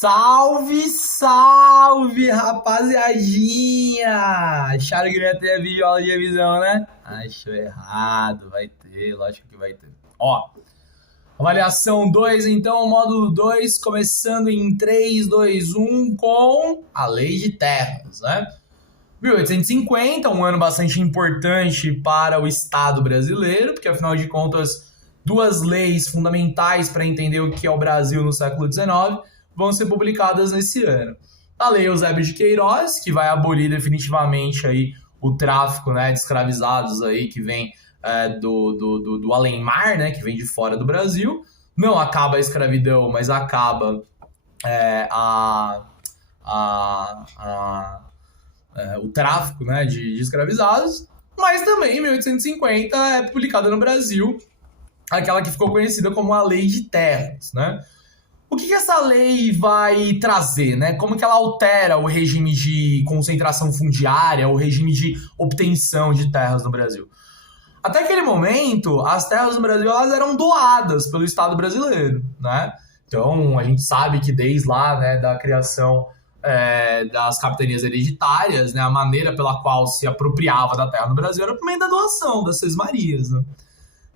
Salve, salve, rapaziadinha! Acharam que não ia ter videoaula de revisão, né? Achou errado, vai ter, lógico que vai ter. Ó, avaliação 2, então, módulo 2, começando em 3, 2, 1, com a Lei de Terras, né? 1850, um ano bastante importante para o Estado brasileiro, porque, afinal de contas, duas leis fundamentais para entender o que é o Brasil no século XIX vão ser publicadas nesse ano. A Lei Eusébio de Queiroz, que vai abolir definitivamente aí o tráfico, né, de escravizados aí, que vem do além-mar, né, que vem de fora do Brasil. Não acaba a escravidão, mas acaba o tráfico, né, de escravizados. Mas também, em 1850, é publicada no Brasil aquela que ficou conhecida como a Lei de Terras, né? O que essa lei vai trazer, né? Como que ela altera o regime de concentração fundiária, o regime de obtenção de terras no Brasil? Até aquele momento, as terras no Brasil elas eram doadas pelo Estado brasileiro, né? Então, a gente sabe que desde lá, né, da criação das capitanias hereditárias, né, a maneira pela qual se apropriava da terra no Brasil era por meio da doação das sesmarias, né?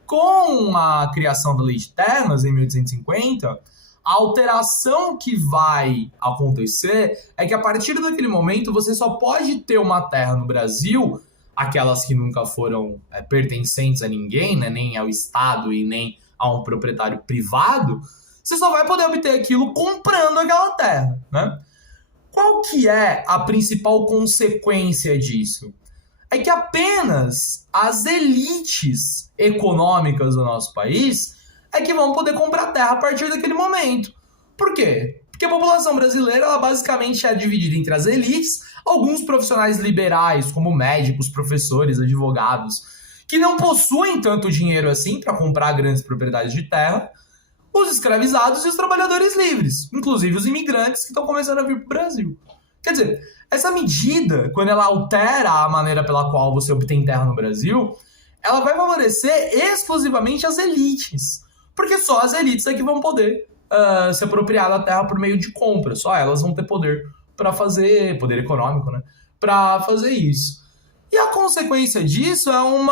Com a criação da Lei de Terras, em 1850, a alteração que vai acontecer é que a partir daquele momento você só pode ter uma terra no Brasil, aquelas que nunca foram pertencentes a ninguém, né, nem ao Estado e nem a um proprietário privado, você só vai poder obter aquilo comprando aquela terra, né? Qual que é a principal consequência disso? É que apenas as elites econômicas do nosso país é que vão poder comprar terra a partir daquele momento. Por quê? Porque a população brasileira ela basicamente é dividida entre as elites, alguns profissionais liberais, como médicos, professores, advogados, que não possuem tanto dinheiro assim para comprar grandes propriedades de terra, os escravizados e os trabalhadores livres, inclusive os imigrantes que estão começando a vir para o Brasil. Quer dizer, essa medida, quando ela altera a maneira pela qual você obtém terra no Brasil, ela vai favorecer exclusivamente as elites. Porque só as elites é que vão poder se apropriar da terra por meio de compra. Só elas vão ter poder para fazer, poder econômico, né? Para fazer isso. E a consequência disso é um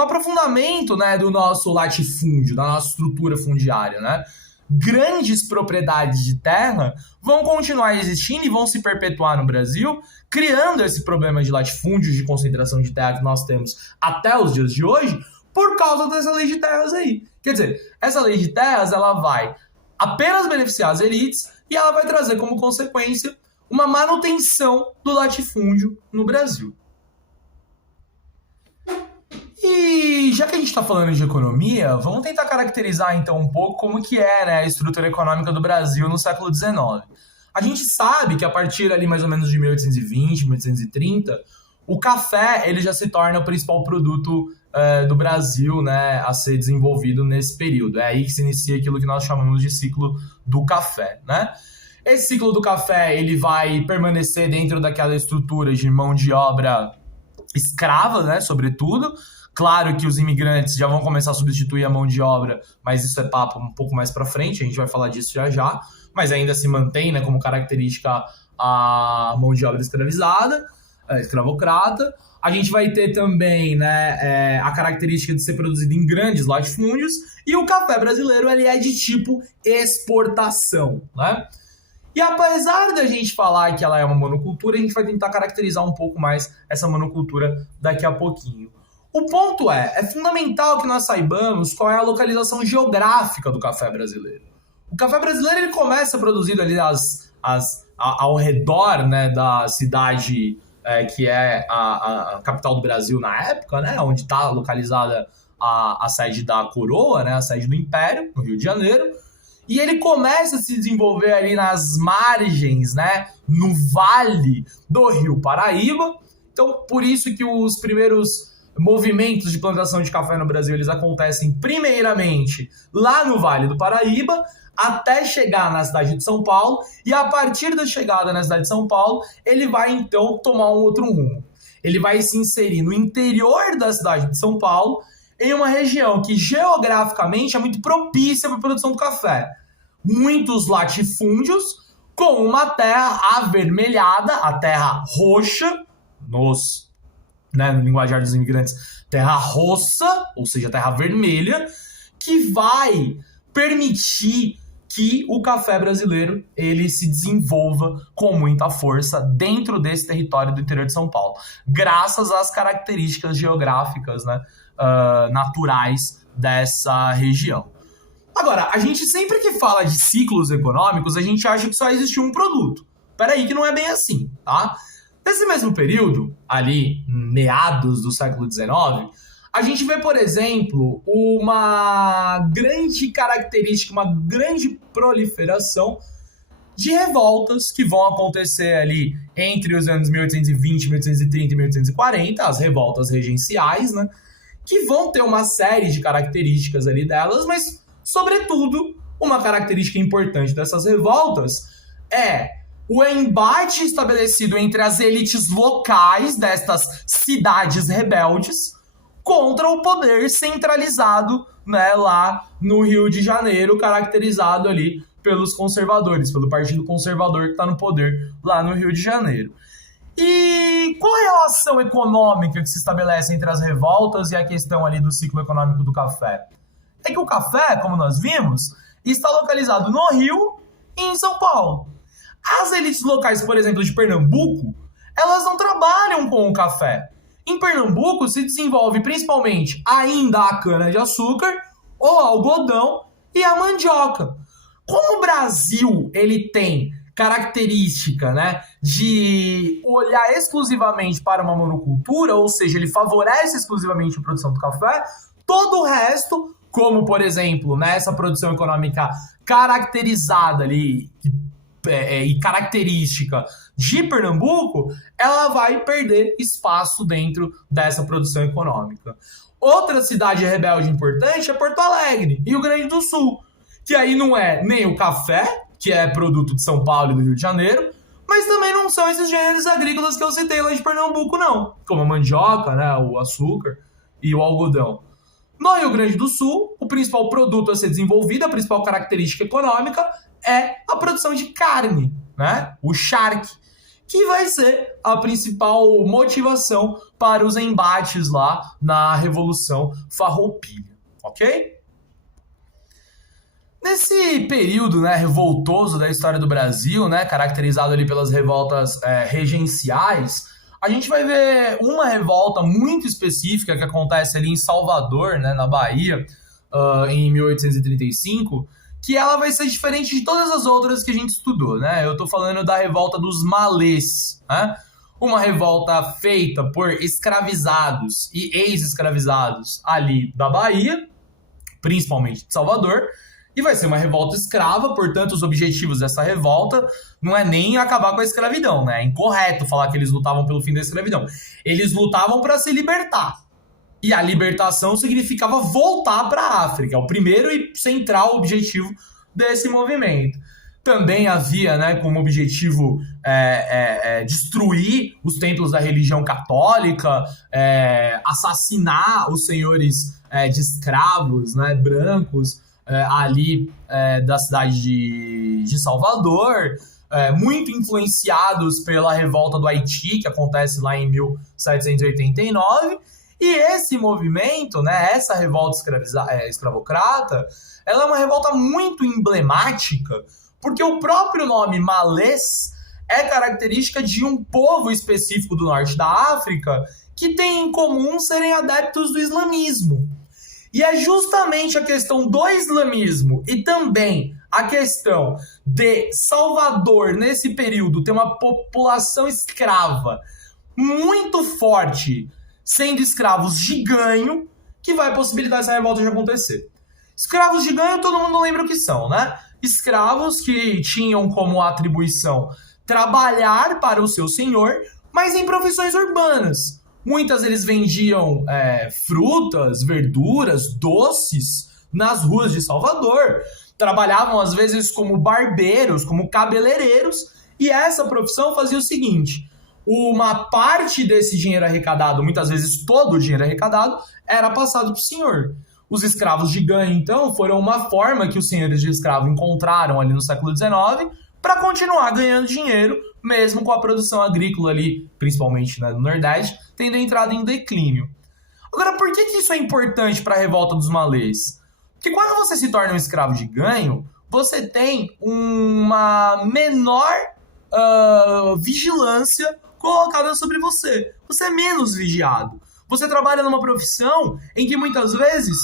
aprofundamento, né, do nosso latifúndio, da nossa estrutura fundiária, né? Grandes propriedades de terra vão continuar existindo e vão se perpetuar no Brasil, criando esse problema de latifúndio, de concentração de terra que nós temos até os dias de hoje, por causa dessa lei de terras aí. Quer dizer, essa lei de terras ela vai apenas beneficiar as elites e ela vai trazer como consequência uma manutenção do latifúndio no Brasil. E já que a gente está falando de economia, vamos tentar caracterizar então um pouco como que é, né, a estrutura econômica do Brasil no século XIX. A gente sabe que a partir ali mais ou menos de 1820, 1830, o café ele já se torna o principal produto do Brasil, né, a ser desenvolvido nesse período. É aí que se inicia aquilo que nós chamamos de ciclo do café, né? Esse ciclo do café ele vai permanecer dentro daquela estrutura de mão de obra escrava, né, sobretudo. Claro que os imigrantes já vão começar a substituir a mão de obra, mas isso é papo um pouco mais para frente, a gente vai falar disso já já, mas ainda se mantém, né, como característica a mão de obra escravizada, escravocrata. A gente vai ter também, né, a característica de ser produzido em grandes latifúndios, e o café brasileiro ele é de tipo exportação, né? E apesar da gente falar que ela é uma monocultura, a gente vai tentar caracterizar um pouco mais essa monocultura daqui a pouquinho. O ponto é fundamental que nós saibamos qual é a localização geográfica do café brasileiro. O café brasileiro ele começa produzido ali ao redor, né, da cidade que é a capital do Brasil na época, né, onde está localizada a sede da coroa, né, a sede do Império, no Rio de Janeiro. E ele começa a se desenvolver ali nas margens, né, no vale do Rio Paraíba. Então, por isso que os primeiros movimentos de plantação de café no Brasil, eles acontecem primeiramente lá no Vale do Paraíba, até chegar na cidade de São Paulo, e a partir da chegada na cidade de São Paulo, ele vai então tomar um outro rumo. Ele vai se inserir no interior da cidade de São Paulo, em uma região que geograficamente é muito propícia para a produção do café. muitos latifúndios, com uma terra avermelhada, a terra roxa, no linguajar dos imigrantes, terra roça, ou seja, terra vermelha, que vai permitir que o café brasileiro ele se desenvolva com muita força dentro desse território do interior de São Paulo, graças às características geográficas, né, naturais dessa região. Agora, a gente sempre que fala de ciclos econômicos, a gente acha que só existe um produto. Peraí que não é bem assim, tá? Nesse mesmo período, ali, meados do século XIX, a gente vê, por exemplo, uma grande característica, uma grande proliferação de revoltas que vão acontecer ali entre os anos 1820, 1830 e 1840, as revoltas regenciais, né? Que vão ter uma série de características ali delas, mas, sobretudo, uma característica importante dessas revoltas é o embate estabelecido entre as elites locais destas cidades rebeldes contra o poder centralizado, né, lá no Rio de Janeiro, caracterizado ali pelos conservadores, pelo Partido Conservador que está no poder lá no Rio de Janeiro. E qual a relação econômica que se estabelece entre as revoltas e a questão ali do ciclo econômico do café? É que o café, como nós vimos, está localizado no Rio e em São Paulo. As elites locais, por exemplo, de Pernambuco, elas não trabalham com o café. Em Pernambuco se desenvolve principalmente ainda a cana-de-açúcar, o algodão e a mandioca. Como o Brasil ele tem característica, né, de olhar exclusivamente para uma monocultura, ou seja, ele favorece exclusivamente a produção do café, todo o resto, como por exemplo, nessa produção econômica caracterizada ali e característica de Pernambuco, ela vai perder espaço dentro dessa produção econômica. Outra cidade rebelde importante é Porto Alegre, Rio Grande do Sul, que aí não é nem o café, que é produto de São Paulo e do Rio de Janeiro, mas também não são esses gêneros agrícolas que eu citei lá de Pernambuco, não, como a mandioca, né, o açúcar e o algodão. No Rio Grande do Sul, o principal produto a ser desenvolvido, a principal característica econômica é a produção de carne, né? O charque, que vai ser a principal motivação para os embates lá na Revolução Farroupilha, ok? Nesse período, né, revoltoso da história do Brasil, né, caracterizado ali pelas revoltas regenciais, a gente vai ver uma revolta muito específica que acontece ali em Salvador, né, na Bahia, em 1835, que ela vai ser diferente de todas as outras que a gente estudou, né? Eu tô falando da revolta dos malês, né? Uma revolta feita por escravizados e ex-escravizados ali da Bahia, principalmente de Salvador, e vai ser uma revolta escrava, portanto os objetivos dessa revolta não é nem acabar com a escravidão, né? É incorreto falar que eles lutavam pelo fim da escravidão. Eles lutavam para se libertar. E a libertação significava voltar para a África, o primeiro e central objetivo desse movimento. Também havia, né, como objetivo destruir os templos da religião católica, assassinar os senhores de escravos, né, brancos ali da cidade de Salvador, muito influenciados pela revolta do Haiti, que acontece lá em 1789. E esse movimento, né, essa revolta escravocrata, ela é uma revolta muito emblemática, porque o próprio nome malês é característica de um povo específico do norte da África que tem em comum serem adeptos do islamismo. E é justamente a questão do islamismo e também a questão de Salvador, nesse período, ter uma população escrava muito forte, sendo escravos de ganho, que vai possibilitar essa revolta de acontecer. Escravos de ganho, todo mundo lembra o que são, né? Escravos que tinham como atribuição trabalhar para o seu senhor, mas em profissões urbanas. Muitas eles vendiam frutas, verduras, doces nas ruas de Salvador. Trabalhavam, às vezes, como barbeiros, como cabeleireiros. E essa profissão fazia o seguinte: uma parte desse dinheiro arrecadado, muitas vezes todo o dinheiro arrecadado, era passado para o senhor. Os escravos de ganho, então, foram uma forma que os senhores de escravo encontraram ali no século XIX para continuar ganhando dinheiro, mesmo com a produção agrícola ali, principalmente, né, no Nordeste, tendo entrado em declínio. Agora, por que isso é importante para a revolta dos malês? Porque quando você se torna um escravo de ganho, você tem uma menor vigilância colocada sobre você. Você é menos vigiado. Você trabalha numa profissão em que muitas vezes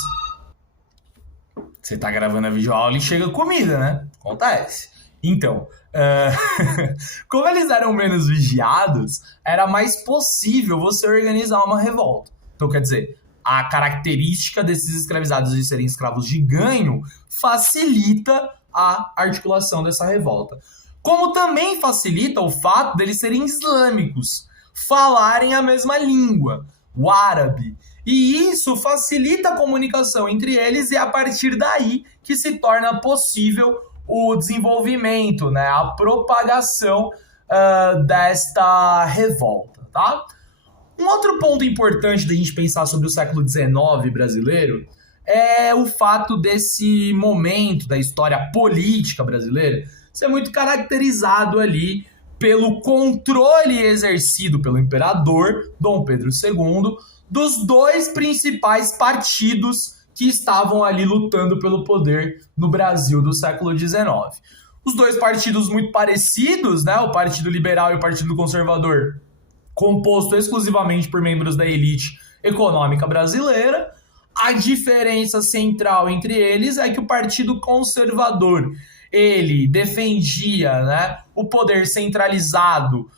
você tá gravando a videoaula e chega comida, né? Acontece. Então, como eles eram menos vigiados, era mais possível você organizar uma revolta. Então, quer dizer, a característica desses escravizados de serem escravos de ganho facilita a articulação dessa revolta. Como também facilita o fato deles serem islâmicos, falarem a mesma língua, o árabe. E isso facilita a comunicação entre eles e é a partir daí que se torna possível o desenvolvimento, né, a propagação desta revolta, tá? Um outro ponto importante da gente pensar sobre o século XIX brasileiro é o fato desse momento da história política brasileira ser muito caracterizado ali pelo controle exercido pelo imperador Dom Pedro II dos dois principais partidos que estavam ali lutando pelo poder no Brasil do século XIX. Os dois partidos muito parecidos, né? O Partido Liberal e o Partido Conservador, composto exclusivamente por membros da elite econômica brasileira. A diferença central entre eles é que o Partido Conservador, ele defendia, né, o poder centralizado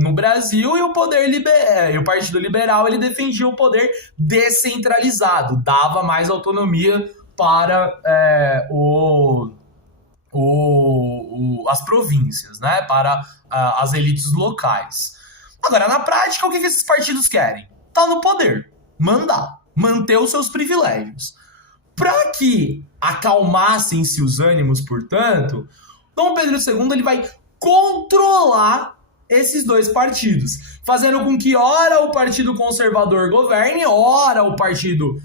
no Brasil e o Partido Liberal ele defendia o poder descentralizado, dava mais autonomia para as províncias, né, para as elites locais. Agora, na prática, o que esses partidos querem? Tá no poder, mandar, manter os seus privilégios. Para que acalmassem-se os ânimos, portanto, Dom Pedro II ele vai controlar esses dois partidos, fazendo com que ora o Partido Conservador governe, ora o Partido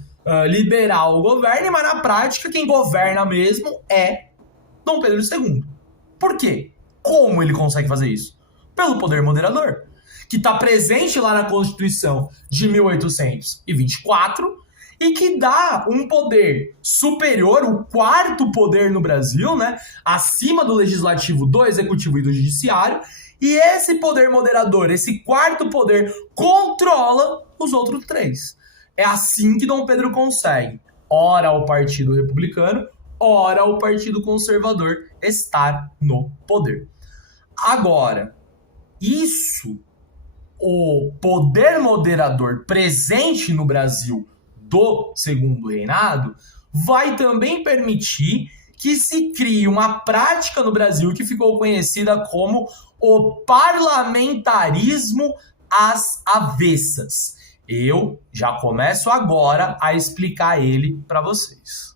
Liberal governe, mas na prática quem governa mesmo é Dom Pedro II. Por quê? Como ele consegue fazer isso? Pelo poder moderador, que está presente lá na Constituição de 1824 e que dá um poder superior, o quarto poder no Brasil, né, acima do legislativo, do executivo e do judiciário, e esse poder moderador, esse quarto poder, controla os outros três. É assim que Dom Pedro consegue, ora o Partido Republicano, ora o Partido Conservador estar no poder. Agora, o poder moderador presente no Brasil do Segundo Reinado, vai também permitir que se crie uma prática no Brasil que ficou conhecida como o parlamentarismo às avessas. Eu já começo agora a explicar ele para vocês.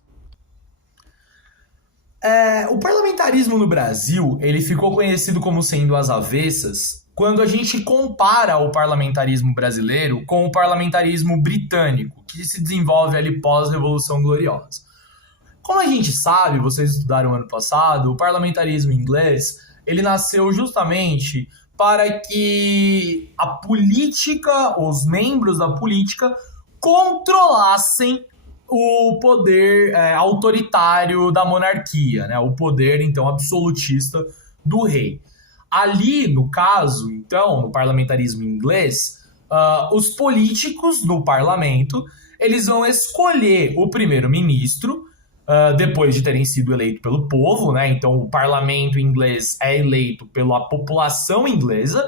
O parlamentarismo no Brasil, ele ficou conhecido como sendo às avessas quando a gente compara o parlamentarismo brasileiro com o parlamentarismo britânico, que se desenvolve ali pós-Revolução Gloriosa. Como a gente sabe, vocês estudaram ano passado, o parlamentarismo inglês, ele nasceu justamente para que a política, os membros da política, controlassem o poder autoritário da monarquia, né? O poder, então, absolutista do rei. Ali, no caso, então, no parlamentarismo inglês, os políticos no parlamento, eles vão escolher o primeiro-ministro, depois de terem sido eleitos pelo povo, né? Então, o parlamento inglês é eleito pela população inglesa.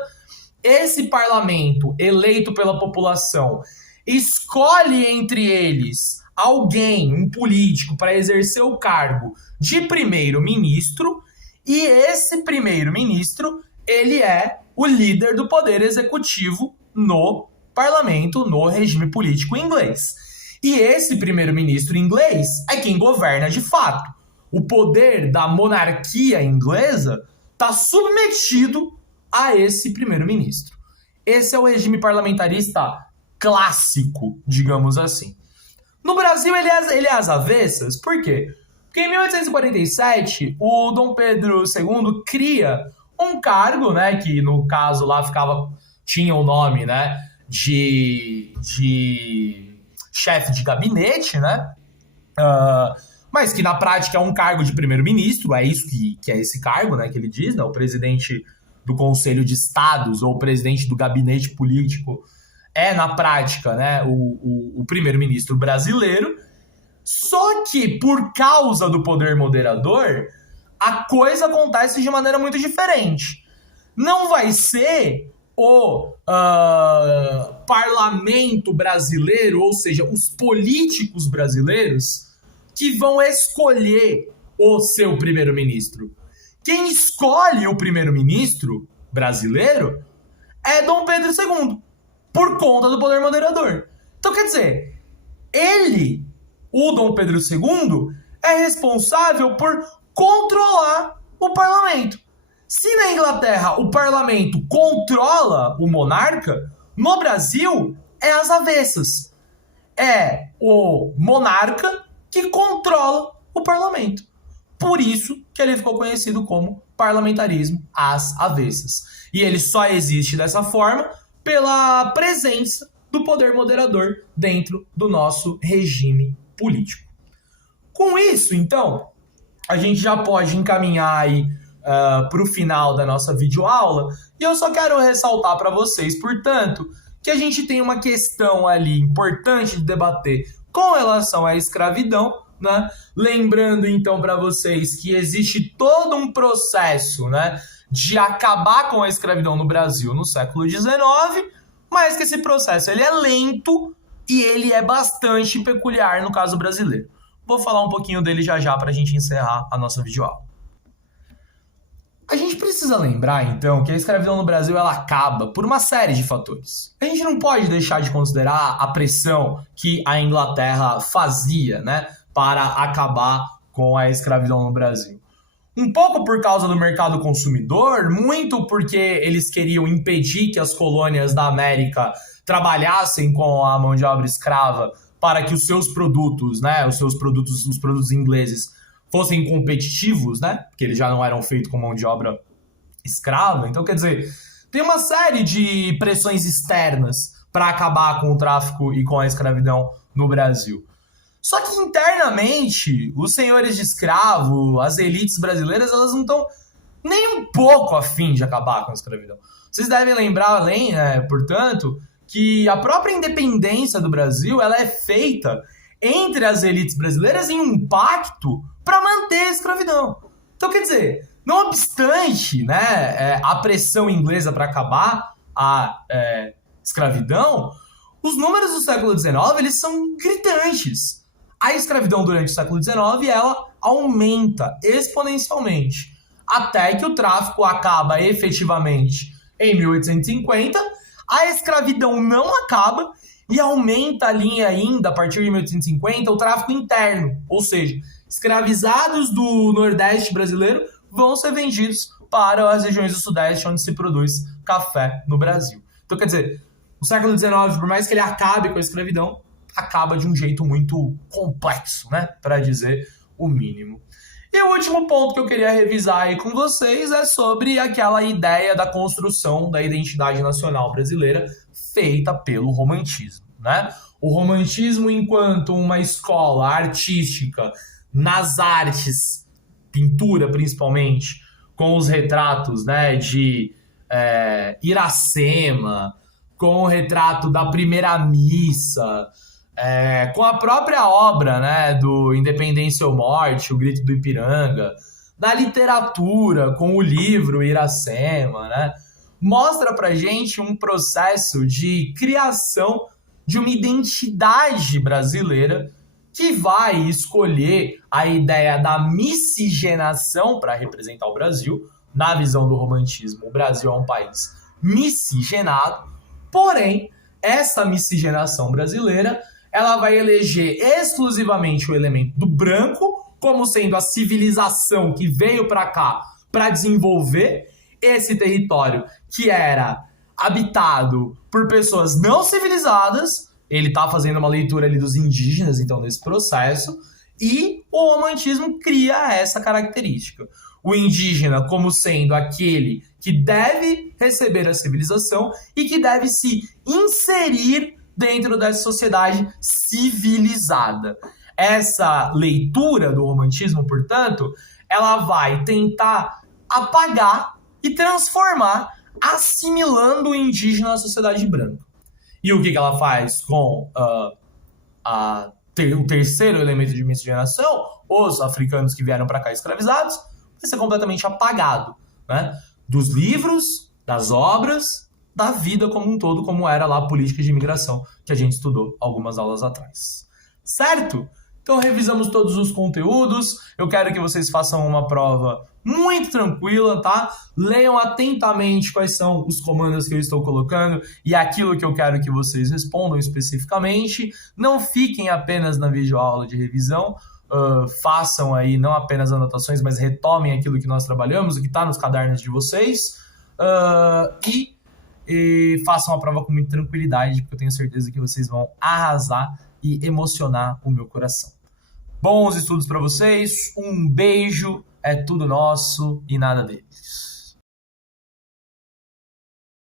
Esse parlamento, eleito pela população, escolhe entre eles alguém, um político, para exercer o cargo de primeiro-ministro. E esse primeiro-ministro, ele é o líder do poder executivo no parlamento, no regime político inglês. E esse primeiro-ministro inglês é quem governa de fato. O poder da monarquia inglesa está submetido a esse primeiro-ministro. Esse é o regime parlamentarista clássico, digamos assim. No Brasil, ele é às avessas. Por quê? Porque em 1847, o Dom Pedro II cria um cargo, né, que no caso lá tinha o nome, né, de chefe de gabinete, né, mas que na prática é um cargo de primeiro-ministro, é isso que é esse cargo, né, que ele diz, né, o presidente do Conselho de Estados ou o presidente do gabinete político é, na prática, né, o primeiro-ministro brasileiro. Só que, por causa do poder moderador, a coisa acontece de maneira muito diferente. Não vai ser o parlamento brasileiro, ou seja, os políticos brasileiros, que vão escolher o seu primeiro-ministro. Quem escolhe o primeiro-ministro brasileiro é Dom Pedro II, por conta do poder moderador. Então, quer dizer, o Dom Pedro II, é responsável por controlar o parlamento. Se na Inglaterra o parlamento controla o monarca, no Brasil é às avessas. É o monarca que controla o parlamento. Por isso que ele ficou conhecido como parlamentarismo às avessas. E ele só existe dessa forma pela presença do poder moderador dentro do nosso regime político. Com isso, então, a gente já pode encaminhar aí para o final da nossa videoaula, e eu só quero ressaltar para vocês, portanto, que a gente tem uma questão ali importante de debater com relação à escravidão, né? Lembrando, então, para vocês que existe todo um processo, né, de acabar com a escravidão no Brasil no século XIX, mas que esse processo ele é lento e ele é bastante peculiar no caso brasileiro. Vou falar um pouquinho dele já para a gente encerrar a nossa videoaula. A gente precisa lembrar, então, que a escravidão no Brasil ela acaba por uma série de fatores. A gente não pode deixar de considerar a pressão que a Inglaterra fazia, né, para acabar com a escravidão no Brasil. Um pouco por causa do mercado consumidor, muito porque eles queriam impedir que as colônias da América trabalhassem com a mão de obra escrava para que os seus produtos, né, os produtos ingleses fossem competitivos, né, porque eles já não eram feitos com mão de obra escrava. Então, quer dizer, tem uma série de pressões externas para acabar com o tráfico e com a escravidão no Brasil. Só que internamente, os senhores de escravo, as elites brasileiras, elas não estão nem um pouco a fim de acabar com a escravidão. Vocês devem lembrar, além, né, portanto, que a própria independência do Brasil ela é feita entre as elites brasileiras em um pacto para manter a escravidão. Então, quer dizer, não obstante, né, a pressão inglesa para acabar a escravidão, os números do século XIX eles são gritantes. A escravidão durante o século XIX ela aumenta exponencialmente, até que o tráfico acaba efetivamente em 1850, a escravidão não acaba e aumenta ali ainda, a partir de 1850, o tráfico interno, ou seja, escravizados do Nordeste brasileiro vão ser vendidos para as regiões do Sudeste, onde se produz café no Brasil. Então, quer dizer, o século XIX, por mais que ele acabe com a escravidão, acaba de um jeito muito complexo, né? Para dizer o mínimo. E o último ponto que eu queria revisar aí com vocês é sobre aquela ideia da construção da identidade nacional brasileira feita pelo romantismo, né? O romantismo enquanto uma escola artística nas artes, pintura principalmente, com os retratos, né, de Iracema, com o retrato da primeira missa, com a própria obra, né, do Independência ou Morte, O Grito do Ipiranga, da literatura, com o livro Iracema, né, mostra pra gente um processo de criação de uma identidade brasileira que vai escolher a ideia da miscigenação para representar o Brasil. Na visão do romantismo, o Brasil é um país miscigenado, porém, essa miscigenação brasileira ela vai eleger exclusivamente o elemento do branco como sendo a civilização que veio para cá para desenvolver esse território que era habitado por pessoas não civilizadas, ele tá fazendo uma leitura ali dos indígenas, então, nesse processo, e o romantismo cria essa característica. O indígena como sendo aquele que deve receber a civilização e que deve se inserir dentro dessa sociedade civilizada. Essa leitura do romantismo, portanto, ela vai tentar apagar e transformar, assimilando o indígena à sociedade branca. E o que ela faz com o terceiro elemento de miscigenação, os africanos que vieram para cá escravizados, vai ser completamente apagado, né? Dos livros, das obras, da vida como um todo, como era lá a política de imigração que a gente estudou algumas aulas atrás. Certo? Então revisamos todos os conteúdos. Eu quero que vocês façam uma prova muito tranquila, tá? Leiam atentamente quais são os comandos que eu estou colocando e aquilo que eu quero que vocês respondam especificamente. Não fiquem apenas na videoaula de revisão. Façam aí não apenas anotações, mas retomem aquilo que nós trabalhamos, o que está nos cadernos de vocês. E façam a prova com muita tranquilidade, porque eu tenho certeza que vocês vão arrasar e emocionar o meu coração. Bons estudos para vocês, um beijo, é tudo nosso e nada deles.